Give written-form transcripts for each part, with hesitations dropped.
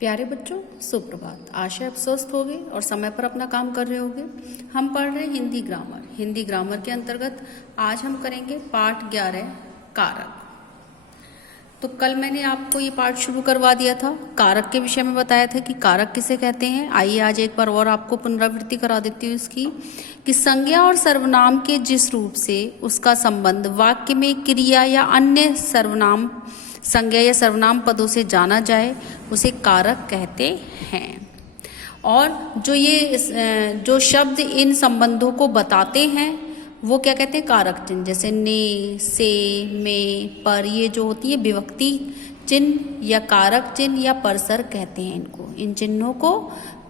प्यारे बच्चों, सुप्रभात। आशा आप स्वस्थ होगे और समय पर अपना काम कर रहे होगे। हम पढ़ रहे हैं हिंदी ग्रामर। हिंदी ग्रामर के अंतर्गत आज हम करेंगे पाठ 11 कारक। तो कल मैंने आपको ये पाठ शुरू करवा दिया था, कारक के विषय में बताया था कि कारक किसे कहते हैं। आइए आज एक बार और आपको पुनरावृत्ति करा देती हूँ इसकी, कि संज्ञा और सर्वनाम के जिस रूप से उसका संबंध वाक्य में क्रिया या अन्य सर्वनाम संज्ञा या सर्वनाम पदों से जाना जाए उसे कारक कहते हैं। और जो शब्द इन संबंधों को बताते हैं वो क्या कहते हैं, कारक चिन्ह। जैसे ने, से, में, पर, ये जो होती है विभक्ति चिन्ह या कारक चिन्ह या परसर्ग कहते हैं इनको। इन चिन्हों को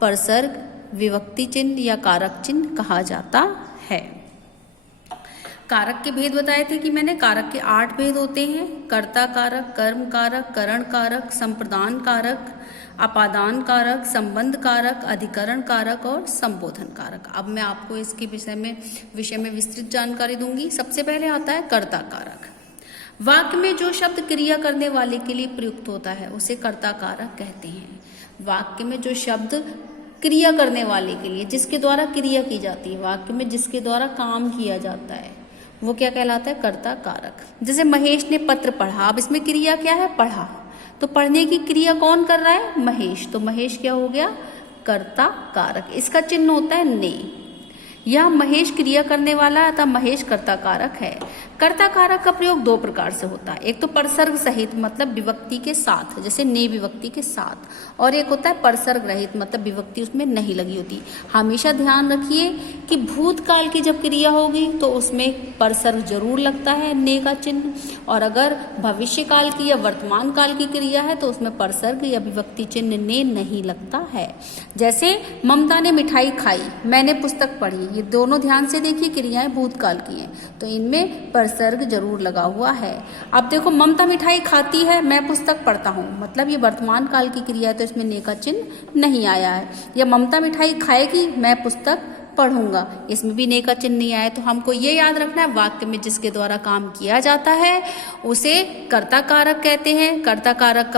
परसर्ग, विभक्ति चिन्ह या कारक चिन्ह कहा जाता है। कारक के भेद बताए थे कि मैंने। कारक के 8 भेद होते हैं: कर्ता कारक, कर्म कारक, करण कारक, संप्रदान कारक, अपादान कारक, संबंध कारक, अधिकरण कारक और संबोधन कारक। अब मैं आपको इसके विषय में विस्तृत जानकारी दूंगी। सबसे पहले आता है कर्ता कारक। वाक्य में जो शब्द क्रिया करने वाले के लिए प्रयुक्त होता है उसे कर्ता कारक कहते हैं। वाक्य में जो शब्द क्रिया करने वाले के लिए, जिसके द्वारा क्रिया की जाती है, वाक्य में जिसके द्वारा काम किया जाता है, वो क्या कहलाता है, कर्ता कारक। जैसे महेश ने पत्र पढ़ा, अब इसमें क्रिया क्या है, पढ़ा। तो पढ़ने की क्रिया कौन कर रहा है, महेश। तो महेश क्या हो गया, कर्ता कारक। इसका चिन्ह होता है ने। यह महेश क्रिया करने वाला है अतः महेश कर्ता कारक है। कर्ता कारक का प्रयोग 2 प्रकार से होता है। एक तो परसर्ग सहित, मतलब विभक्ति के साथ, जैसे ने विभक्ति के साथ, और एक होता है परसर्ग रहित, मतलब विभक्ति उसमें नहीं लगी होती। हमेशा ध्यान रखिए कि भूतकाल की जब क्रिया होगी तो उसमें परसर्ग जरूर लगता है, ने का चिन्ह, और अगर भविष्य काल की या वर्तमान काल की क्रिया है तो उसमें परसर्ग या विभक्ति चिन्ह ने नहीं लगता है। जैसे ममता ने मिठाई खाई, मैंने पुस्तक पढ़ी, ये दोनों ध्यान से देखिए क्रियाएं भूतकाल की हैं, तो इनमें परसर्ग जरूर लगा हुआ है। अब देखो, ममता मिठाई खाती है, मैं पुस्तक पढ़ता हूँ, मतलब ये वर्तमान काल की क्रिया है तो इसमें ने का चिन्ह नहीं आया है। या ममता मिठाई खाएगी, मैं पुस्तक पढ़ूंगा, इसमें भी ने का चिन्ह नहीं आया। तो हमको ये याद रखना है, वाक्य में जिसके द्वारा काम किया जाता है उसे कर्ता कारक कहते हैं। कर्ता कारक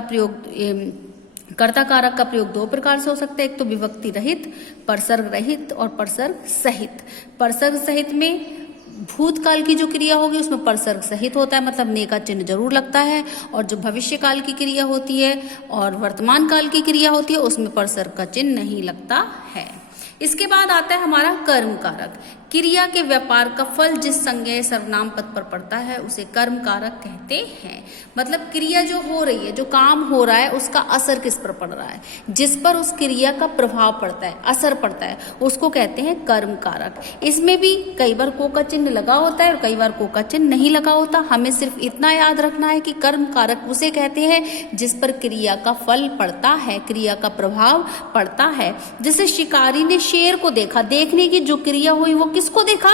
का प्रयोग 2 प्रकार से हो सकता है। एक तो विभक्ति रहित, परसर्ग रहित, और परसर्ग सहित। परसर्ग सहित में भूतकाल की जो क्रिया होगी उसमें परसर्ग सहित होता है, मतलब ने का चिन्ह जरूर लगता है। और जो भविष्य काल की क्रिया होती है और वर्तमान काल की क्रिया होती है उसमें परसर्ग का चिन्ह नहीं लगता है। इसके बाद आता है हमारा कर्म कारक। क्रिया के व्यापार का फल जिस संज्ञा या सर्वनाम पद पर पड़ता है उसे कर्म कारक कहते हैं। मतलब क्रिया जो हो रही है, जो काम हो रहा है, उसका असर किस पर पड़ रहा है, जिस पर उस क्रिया का प्रभाव पड़ता है, असर पड़ता है, उसको कहते हैं कर्म कारक। इसमें भी कई बार को का चिन्ह लगा होता है और कई बार को का चिन्ह नहीं लगा होता। हमें सिर्फ इतना याद रखना है कि कर्म कारक उसे कहते हैं जिस पर क्रिया का फल पड़ता है, क्रिया का प्रभाव पड़ता है। जैसे शिकारी ने शेर को देखा, देखने की जो क्रिया हुई वो किसको देखा,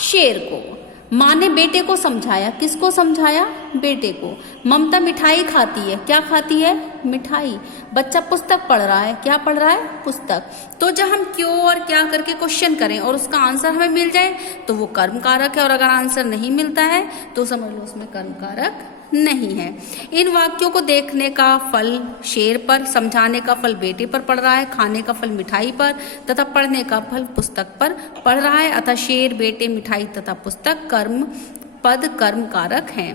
शेर को। माँ ने बेटे को समझाया, किसको समझाया, बेटे को। ममता मिठाई खाती है, क्या खाती है, मिठाई। बच्चा पुस्तक पढ़ रहा है, क्या पढ़ रहा है, पुस्तक। तो जब हम क्यों और क्या करके क्वेश्चन करें और उसका आंसर हमें मिल जाए तो वो कर्म कारक है, और अगर आंसर नहीं मिलता है तो समझ लो उसमें कर्म कारक नहीं है। इन वाक्यों को देखने का फल शेर पर, समझाने का फल बेटे पर पड़ रहा है, खाने का फल मिठाई पर तथा पढ़ने का फल पुस्तक पर पड़ रहा है। अतः शेर, बेटे, मिठाई तथा पुस्तक कर्म पद कर्म कारक हैं।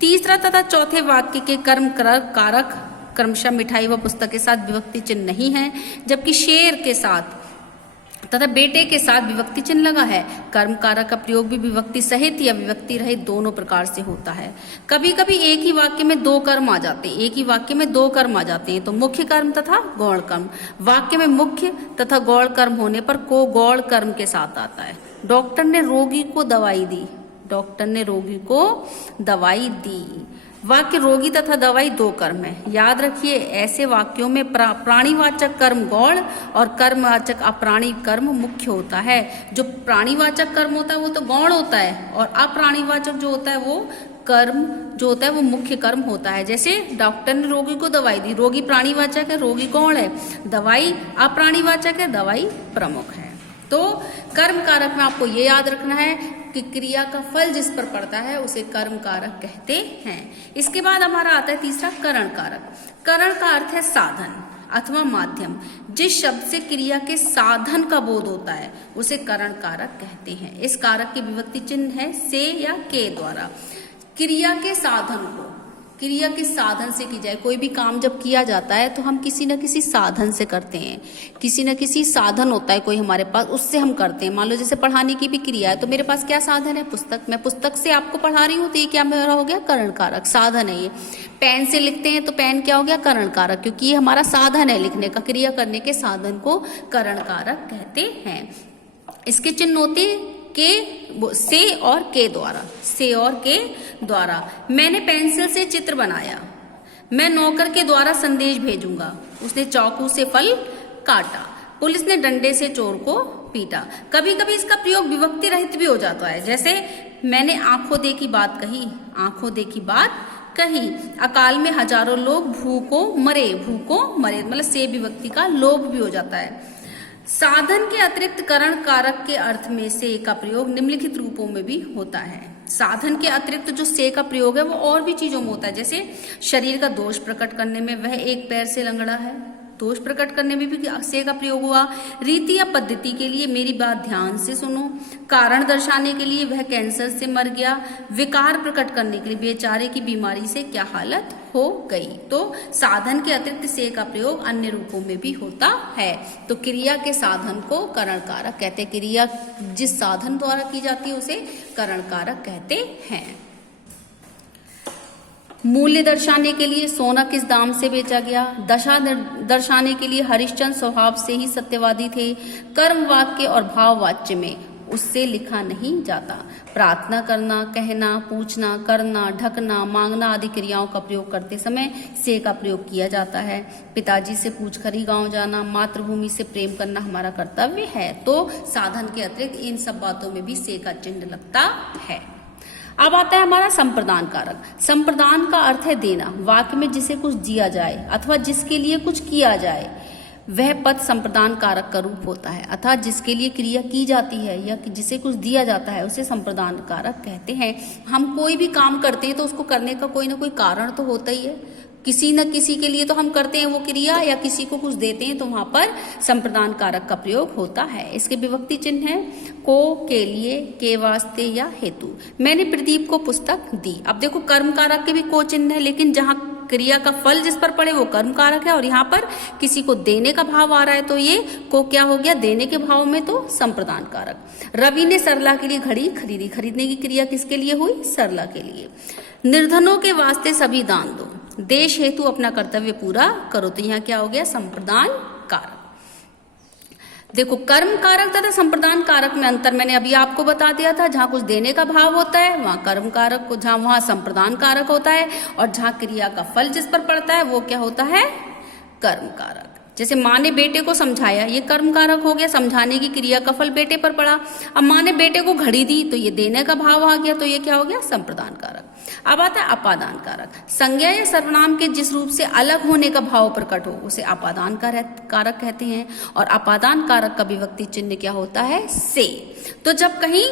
तीसरा तथा चौथे वाक्य के कर्म कारक क्रमशः मिठाई व पुस्तक के साथ विभक्ति चिन्ह नहीं है, जबकि शेर के साथ तथा बेटे के साथ विभक्ति चिन्ह लगा है। कर्म कारक का प्रयोग भी विभक्ति सहित या विभक्ति रहित दोनों प्रकार से होता है। कभी कभी एक ही वाक्य में 2 कर्म आ जाते हैं, एक ही वाक्य में 2 कर्म आ जाते हैं, तो मुख्य कर्म तथा गौण कर्म। वाक्य में मुख्य तथा गौण कर्म होने पर को गौण कर्म के साथ आता है। डॉक्टर ने रोगी को दवाई दी, डॉक्टर ने रोगी को दवाई दी। वाक्य रोगी तथा दवाई 2 कर्म है, याद रखिए। ऐसे वाक्यों में प्राणीवाचक कर्म गौण और कर्मवाचक अप्राणी कर्म मुख्य होता है। जो प्राणीवाचक कर्म होता है वो तो गौण होता है, और अप्राणीवाचक जो होता है वो कर्म जो होता है वो मुख्य कर्म होता है। जैसे डॉक्टर ने रोगी को दवाई दी, रोगी प्राणीवाचक है, रोगी गौण है। दवाई अप्राणीवाचक है, दवाई प्रमुख है। तो कर्म कारक में आपको ये याद रखना है कि क्रिया का फल जिस पर पड़ता है उसे कर्म कारक कहते हैं। इसके बाद हमारा आता है तीसरा करण कारक। करण का अर्थ है साधन अथवा माध्यम। जिस शब्द से क्रिया के साधन का बोध होता है उसे करण कारक कहते हैं। इस कारक की विभक्ति चिन्ह है से या के द्वारा। क्रिया के साधन को क्रिया के साधन से की जाए। कोई भी काम जब किया जाता है तो हम किसी न किसी साधन से करते हैं, किसी न किसी साधन होता है कोई हमारे पास, उससे हम करते हैं। मान लो जैसे पढ़ाने की भी क्रिया है तो मेरे पास क्या साधन है? पुस्तक। मैं पुस्तक से आपको पढ़ा रही हूँ तो ये क्या मेरा हो गया? करण कारक, साधन है ये। पेन से लिखते हैं तो पेन क्या हो गया? करण कारक, क्योंकि ये हमारा साधन है लिखने का, क्रिया करने के साधन को करण कारक कहते हैं। इसके चिन्ह होते के से और के द्वारा, से और के द्वारा। मैंने पेंसिल से चित्र बनाया, मैं नौकर के द्वारा संदेश भेजूंगा, उसने चाकू से फल काटा, पुलिस ने डंडे से चोर को पीटा। कभी कभी इसका प्रयोग विभक्ति रहित भी हो जाता है, जैसे मैंने आंखों देखी बात कही, आंखों देखी बात कही। अकाल में हजारों लोग भूखों मरे, भूखों मरे मतलब से विभक्ति का लोभ भी हो जाता है। साधन के अतिरिक्त करण कारक के अर्थ में से का प्रयोग निम्नलिखित रूपों में भी होता है। साधन के अतिरिक्त जो से का प्रयोग है वो और भी चीजों में होता है, जैसे शरीर का दोष प्रकट करने में वह एक पैर से लंगड़ा है, दोष प्रकट करने में भी से का प्रयोग हुआ। रीति या पद्धति के लिए मेरी बात ध्यान से सुनो, कारण दर्शाने के लिए वह कैंसर से मर गया, विकार प्रकट करने के लिए बेचारे की बीमारी से क्या हालत हो गई। तो साधन के अतिरिक्त से का प्रयोग अन्य रूपों में भी होता है। तो क्रिया के साधन को करण कारक कहते हैं। क्रिया जिस साधन द्वारा की जाती है उसे करण कारक कहते हैं। मूल्य दर्शाने के लिए सोना किस दाम से बेचा गया, दशा दर्शाने के लिए हरिश्चंद्र स्वभाव से ही सत्यवादी थे, कर्म वाक्य और भाव वाच्य में उससे लिखा नहीं जाता। प्रार्थना करना, कहना, पूछना, करना, ढकना, मांगना आदि क्रियाओं का प्रयोग करते समय से का प्रयोग किया जाता है। पिताजी से पूछकर ही गांव जाना, मातृभूमि से प्रेम करना हमारा कर्तव्य है। तो साधन के अतिरिक्त इन सब बातों में भी से का चिन्ह लगता है। अब आता है हमारा संप्रदान कारक। संप्रदान का अर्थ है देना। वाक्य में जिसे कुछ दिया जाए अथवा जिसके लिए कुछ किया जाए वह पद संप्रदान कारक का रूप होता है, अर्थात जिसके लिए क्रिया की जाती है या जिसे कुछ दिया जाता है उसे संप्रदान कारक कहते हैं। हम कोई भी काम करते हैं तो उसको करने का कोई ना कोई कारण तो होता ही है, किसी न किसी के लिए तो हम करते हैं वो क्रिया, या किसी को कुछ देते हैं तो वहां पर संप्रदान कारक का प्रयोग होता है। इसके विभक्ति चिन्ह है को, के लिए, के वास्ते या हेतु। मैंने प्रदीप को पुस्तक दी। अब देखो कर्म कारक के भी को चिन्ह है, लेकिन जहां क्रिया का फल जिस पर पड़े वो कर्म कारक है, और यहाँ पर किसी को देने का भाव आ रहा है तो ये को क्या हो गया? देने के भाव में तो संप्रदान कारक। रवि ने सरला के लिए घड़ी खरीदी। खरीदने की क्रिया किसके लिए हुई? सरला के लिए। निर्धनों के वास्ते सभी दान दो, देश हेतु अपना कर्तव्य पूरा करो। तो यहाँ क्या हो गया? संप्रदान कारक। देखो कर्म कारक तथा संप्रदान कारक में अंतर मैंने अभी आपको बता दिया था। जहां कुछ देने का भाव होता है वहां कर्म कारक को, जहां वहां संप्रदान कारक होता है, और जहां क्रिया का फल जिस पर पड़ता है वो क्या होता है? कर्म कारक। जैसे माँ ने बेटे को समझाया, ये कर्म कारक हो गया, समझाने की क्रिया का फल बेटे पर पड़ा। अब माँ ने बेटे को घड़ी दी तो ये देने का भाव आ गया, तो ये क्या हो गया? संप्रदान कारक। अब आता है अपादान कारक। संज्ञा या सर्वनाम के जिस रूप से अलग होने का भाव प्रकट हो उसे अपादान कारक कहते हैं। और अपादान कारक का विभक्ति चिन्ह क्या होता है? से। तो जब कहीं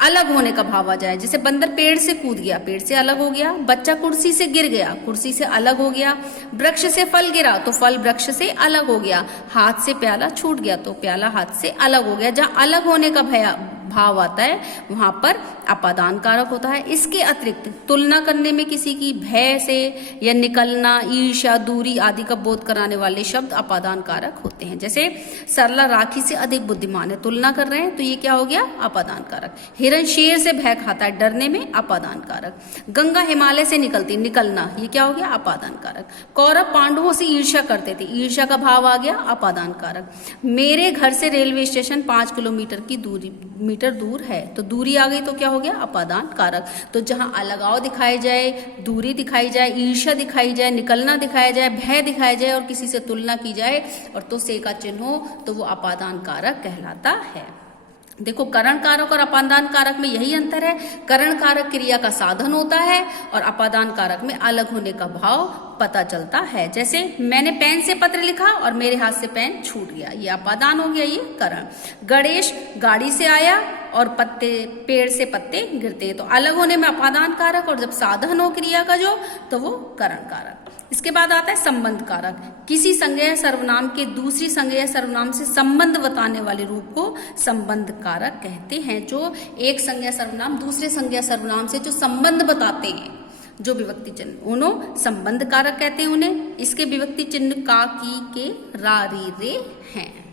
अलग होने का भाव आ जाए, जैसे बंदर पेड़ से कूद गया, पेड़ से अलग हो गया, बच्चा कुर्सी से गिर गया, कुर्सी से अलग हो गया, वृक्ष से फल गिरा तो फल वृक्ष से अलग हो गया, हाथ से प्याला छूट गया तो प्याला हाथ से अलग हो गया। जहां अलग होने का भाव आता है वहां पर अपादान कारक होता है। इसके अतिरिक्त तुलना करने में किसी की भय से या निकलना, ईर्ष्या, दूरी आदि का बोध कराने वाले शब्द अपादान कारक होते हैं। जैसे सरला राखी से अधिक बुद्धिमान है, तुलना कर रहे हैं तो ये क्या हो गया? अपादान कारक। हिरण शेर से भय खाता है, डरने में अपादान कारक। गंगा हिमालय से निकलती, निकलना, ये क्या हो गया? अपादान कारक। कौरव पांडवों से ईर्ष्या करते थे, ईर्ष्या का भाव आ गया, अपादान कारक। मेरे घर से रेलवे स्टेशन 5 किलोमीटर की दूर है, तो दूरी आ गई तो क्या हो गया? अपादान कारक। तो जहां अलगाव दिखाई जाए, दूरी दिखाई जाए, ईर्ष्या दिखाई जाए, निकलना दिखाया जाए, भय दिखाया जाए और किसी से तुलना की जाए और तो से का चिन्ह हो तो वो अपादान कारक कहलाता है। देखो, करण कारक और अपादान कारक में यही अंतर है। करण कारक क्रिया का साधन होता है और अपादान कारक में अलग होने का भाव पता चलता है। जैसे मैंने पेन से पत्र लिखा और मेरे हाथ से पेन छूट गया, ये अपादान हो गया, ये करण। गणेश गाड़ी से आया और पत्ते, पेड़ से पत्ते गिरते, तो अलग होने में अपादान कारक, और जब साधन हो क्रिया का जो, तो वो करण कारक। इसके बाद आता है संबंध कारक। किसी संज्ञा सर्वनाम के दूसरी संज्ञा सर्वनाम से संबंध बताने वाले रूप को संबंध कारक कहते हैं। जो एक संज्ञा सर्वनाम दूसरे संज्ञा सर्वनाम से जो संबंध बताते हैं, जो विभक्ति चिन्ह, उन्हों संबंध कारक कहते हैं उन्हें। इसके विभक्ति चिन्ह का, की, के, रा, री, रे हैं।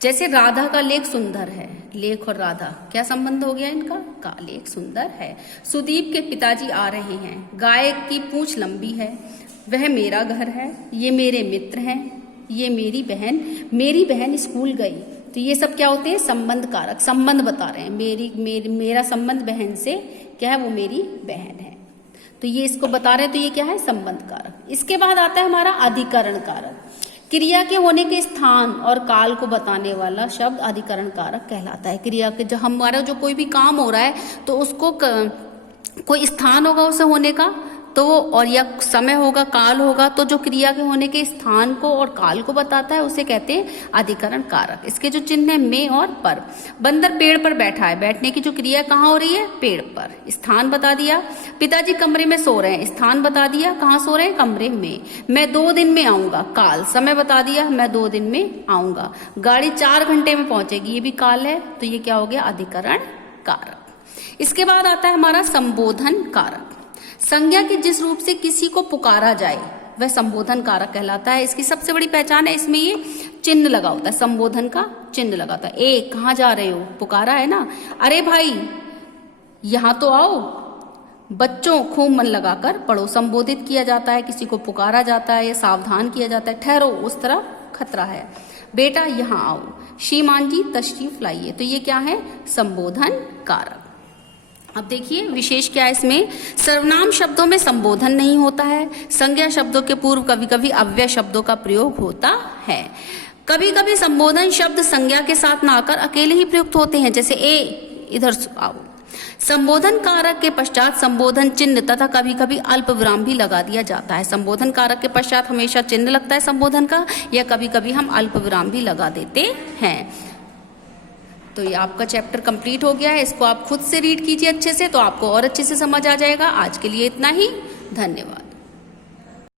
जैसे राधा का लेख सुंदर है, लेख और राधा क्या संबंध हो गया इनका? का लेख सुंदर है। सुदीप के पिताजी आ रहे हैं, गाय की पूंछ लंबी है, वह मेरा घर है, ये मेरे मित्र हैं, ये मेरी बहन स्कूल गई। तो ये सब क्या होते हैं? संबंध कारक, संबंध बता रहे हैं। मेरा संबंध बहन से क्या है? वो मेरी बहन है, तो ये इसको बता रहे हैं, तो ये क्या है? संबंध कारक। इसके बाद आता है हमारा अधिकरण कारक। क्रिया के होने के स्थान और काल को बताने वाला शब्द अधिकरण कारक कहलाता है। क्रिया के, जब हमारा जो कोई भी काम हो रहा है तो उसको कोई स्थान होगा उसे होने का, तो और या समय होगा, काल होगा, तो जो क्रिया के होने के स्थान को और काल को बताता है उसे कहते हैं अधिकरण कारक। इसके जो चिन्ह है में और पर। बंदर पेड़ पर बैठा है, बैठने की जो क्रिया कहाँ हो रही है? पेड़ पर। स्थान बता दिया। पिताजी कमरे में सो रहे हैं, स्थान बता दिया, कहाँ सो रहे हैं? कमरे में। मैं 2 दिन में आऊंगा, काल। समय बता दिया, मैं 2 दिन में आऊंगा। गाड़ी 4 घंटे में पहुंचेगी, ये भी काल है, तो ये क्या हो गया? अधिकरण कारक। इसके बाद आता है हमारा संबोधन कारक। संज्ञा के जिस रूप से किसी को पुकारा जाए वह संबोधन कारक कहलाता है। इसकी सबसे बड़ी पहचान है, इसमें ये चिन्ह लगा होता है, संबोधन का चिन्ह लगा होता है। ए, कहाँ जा रहे हो? पुकारा है ना। अरे भाई यहाँ तो आओ। बच्चों, खूब मन लगाकर पढ़ो, संबोधित किया जाता है, किसी को पुकारा जाता है या सावधान किया जाता है। ठहरो, उस तरफ खतरा है। बेटा यहाँ आओ। श्रीमान जी तशरीफ लाइए। तो ये क्या है? संबोधन कारक। अब देखिए विशेष क्या है इसमें, सर्वनाम शब्दों में संबोधन नहीं होता है। संज्ञा शब्दों के पूर्व कभी कभी अव्यय शब्दों का प्रयोग होता है। कभी कभी संबोधन शब्द संज्ञा के साथ ना आकर अकेले ही प्रयुक्त होते हैं, जैसे ए, इधर आओ। संबोधन कारक के पश्चात संबोधन चिन्ह तथा कभी कभी अल्प विराम भी लगा दिया जाता है। संबोधन कारक के पश्चात हमेशा चिन्ह लगता है संबोधन का, या कभी कभी हम अल्प विराम भी लगा देते हैं। तो ये आपका चैप्टर कंप्लीट हो गया है। इसको आप खुद से रीड कीजिए अच्छे से, तो आपको और अच्छे से समझ आ जाएगा। आज के लिए इतना ही, धन्यवाद।